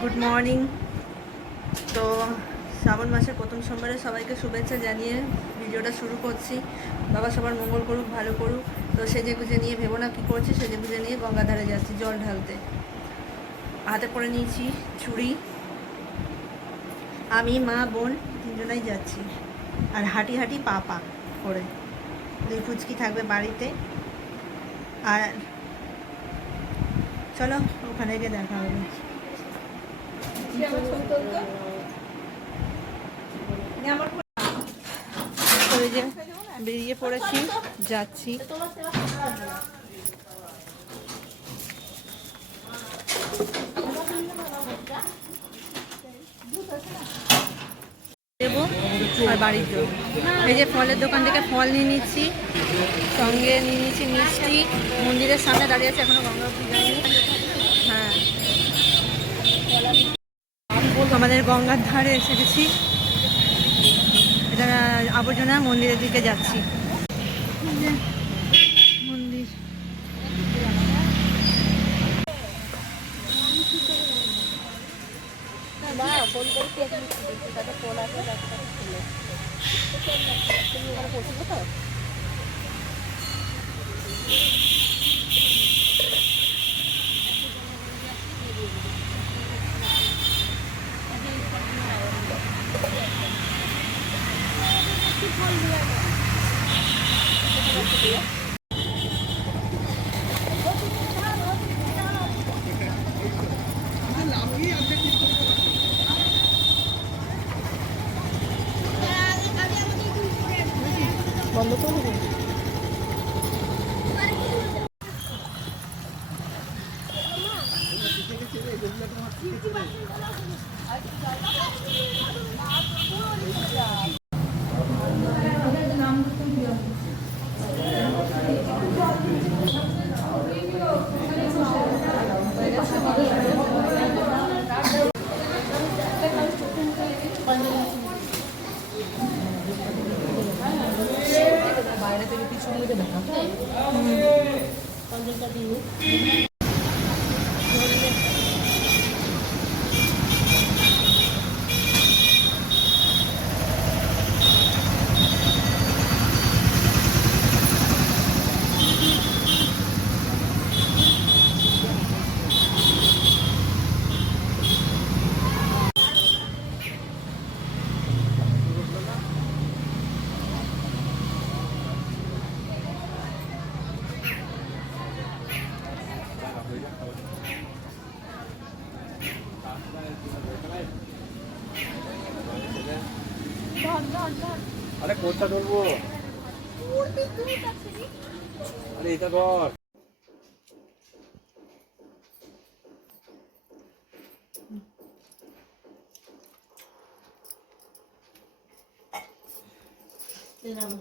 Good morning. তো শ্রাবণ মাসের প্রথম সোমবারে সবাইকে শুভেচ্ছা জানিয়ে ভিডিওটা শুরু করছি। বাবা সবার মঙ্গল করুক, ভালো করুক। তো সেজে গুজে নিয়ে ভেবো না কী করছি, সেজে গুজে নিয়ে গঙ্গাধারে যাচ্ছি জল ঢালতে। হাতে করে নিয়েছি ছুরি, আমি মা বোন তিনজনাই যাচ্ছি। আর হাঁটি হাঁটি পা পা করে, দুই ফুচকি থাকবে বাড়িতে। আর চলো ওখানে গিয়ে দেখা হবে। ওই যে বেরিয়ে পড়েছি, যাচ্ছি। দেবো আর বাড়ির জন্য এই যে ফলের দোকান থেকে ফল নিয়ে নিচ্ছি, সঙ্গে নিয়ে নিচ্ছি মিষ্টি। মন্দিরের সামনে দাঁড়িয়ে আছে, এখনো গঙ্গা অবধি যায়নি। হ্যাঁ, আমাদের গঙ্গার ধারে এসে গেছি। এটা আবর্জনা মন্দিরের দিকে যাচ্ছি। মন্দির ফোন করে ফোন আছে তুমি ওখানে পৌঁছবে তো। বন্ধ করে দেবো। বাইরে থেকে পিছন দিকে দেখা পঞ্চাশটা দিন। আরে কোনটা ধরবো? আরে এটা ধর। এরকম